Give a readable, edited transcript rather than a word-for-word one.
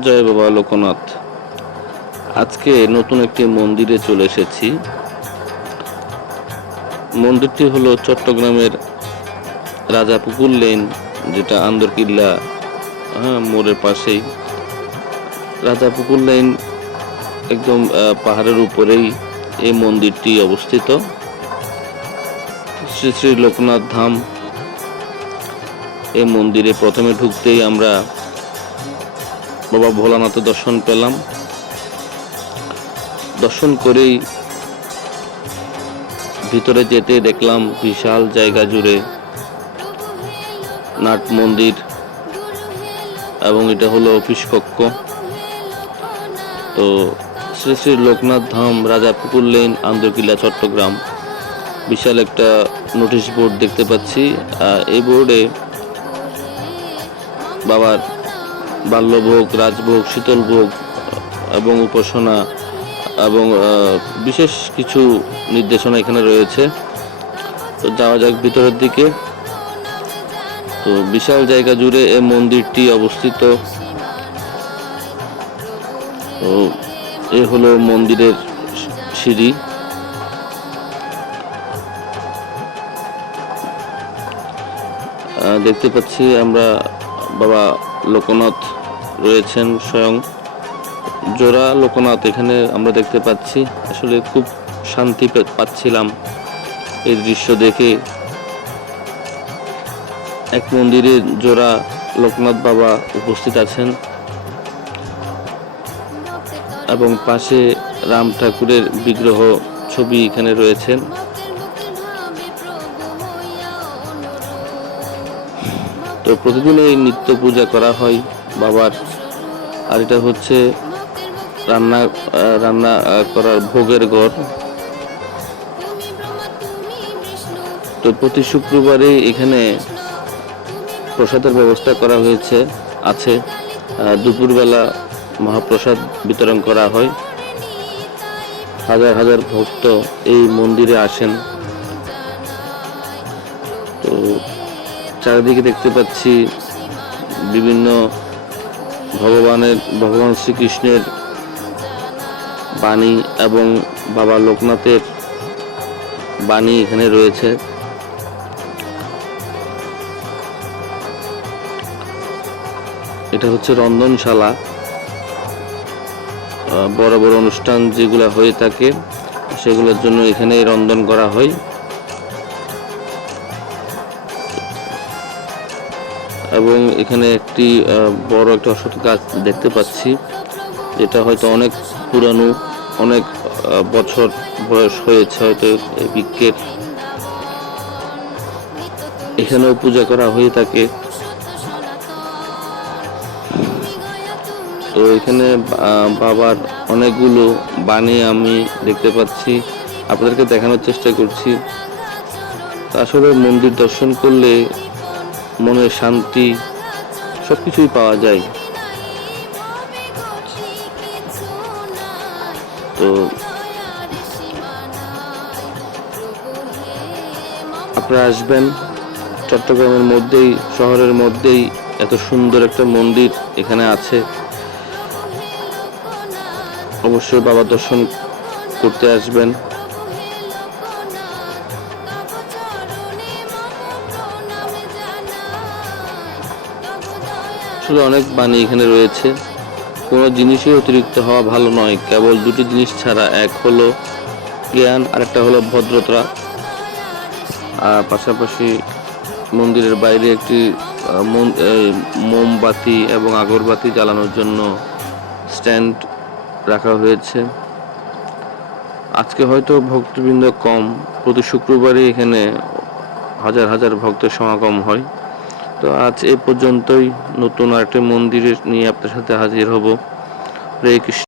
জয় বাবা লোকনাথ। আজকে নতুন একটি মন্দিরে চলে এসেছি। মন্দিরটি হলো চট্টগ্রামের রাজাপুকুর লেন, যেটা আন্দরকিল্লা মোড়ের পাশেই। রাজাপুকুর লেন একদম পাহাড়ের উপরেই এই মন্দিরটি অবস্থিত। শ্রী শ্রী লোকনাথ ধাম। এই মন্দিরে প্রথমে ঢুকতেই আমরা বাবা ভোলানাথের দর্শন পেলাম। দর্শন করেই ভিতরে যেতে দেখলাম বিশাল জায়গা জুড়ে নাট মন্দির, এবং এটা হলো অফিস কক্ষ। তো শ্রী শ্রী লোকনাথ ধাম, রাজাপুকুর লেন, আন্দরকিল্লা, চট্টগ্রাম। বিশাল একটা নোটিশ বোর্ড দেখতে পাচ্ছি। এই বোর্ডে বাবার বাল্যভোগ, রাজভোগ, শীতলভোগ এবং উপাসনা এবং বিশেষ কিছু নির্দেশনা এখানে রয়েছে। তো যাওয়া যাক ভিতরের দিকে। তো বিশাল জায়গা জুড়ে এই মন্দিরটি অবস্থিত। তো এ হলো মন্দিরের সিঁড়ি। দেখতে পাচ্ছি আমরা বাবা লোকনাথ রয়েছেন, স্বয়ং জোড়া লোকনাথ এখানে আমরা দেখতে পাচ্ছি। আসলে খুব শান্তি পাচ্ছিলাম এই দৃশ্য দেখে। এক মন্দিরে জোড়া লোকনাথ বাবা উপস্থিত আছেন এবং পাশে রাম ঠাকুরের বিগ্রহ ছবি এখানে রয়েছেন। তো প্রতিদিন এই নিত্য পূজা করা হয় বাবার। আর এটা হচ্ছে রান্না করার ভোগের ঘর। তো প্রতি শুক্রবারে এখানে প্রসাদের ব্যবস্থা করা আছে। দুপুরবেলা মহাপ্রসাদ বিতরণ করা হয়। হাজার হাজার ভক্ত এই মন্দিরে আসেন। তো চারিদিকে দেখতে পাচ্ছি বিভিন্ন ভগবান শ্রীকৃষ্ণের বাণী এবং বাবা লোকনাথের বাণী এখানে রয়েছে। এটা হচ্ছে রন্ধনশালা। বড় বড় অনুষ্ঠান যেগুলো হয়ে থাকে সেগুলোর জন্য এখানে রন্ধন করা হয়। এবং এখানে একটি বড় একটা অশ্বত্থ গাছ দেখতে পাচ্ছি, যেটা হয়তো অনেক পুরানো, অনেক বছর বয়স হয়েছে হয়তো এই বৃক্ষের। এখানেও পূজা করা হয়ে থাকে। তো এখানে বাবার অনেকগুলো বাণী আমি দেখতে পাচ্ছি, আপনাদেরকে দেখানোর চেষ্টা করছি। আসলে মন্দির দর্শন করলে মনের শান্তি সবকিছুই পাওয়া যায়। তো আপনারা আসবেন, চট্টগ্রামের মধ্যেই, শহরের মধ্যেই এত সুন্দর একটা মন্দির এখানে আছে। অবশ্যই বাবা দর্শন করতে আসবেন। আসলে অনেক বাণী এখানে রয়েছে। কোনো জিনিসই অতিরিক্ত হওয়া ভালো নয়। কেবল দুটি জিনিস ছাড়া, এক হলো জ্ঞান আর একটা হলো ভদ্রতা। আর পাশাপাশি মন্দিরের বাইরে একটি মোমবাতি এবং আগরবাতি জ্বালানোর জন্য স্ট্যান্ড রাখা হয়েছে। আজকে হয়তো ভক্তবৃন্দ কম, প্রতি শুক্রবারই এখানে হাজার হাজার ভক্তের সমাগম হয়। তো আজ এ পর্যন্তই। নতুন আরেকটি মন্দির নিয়ে আপনার সাথে হাজির হব। হরে কৃষ্ণ।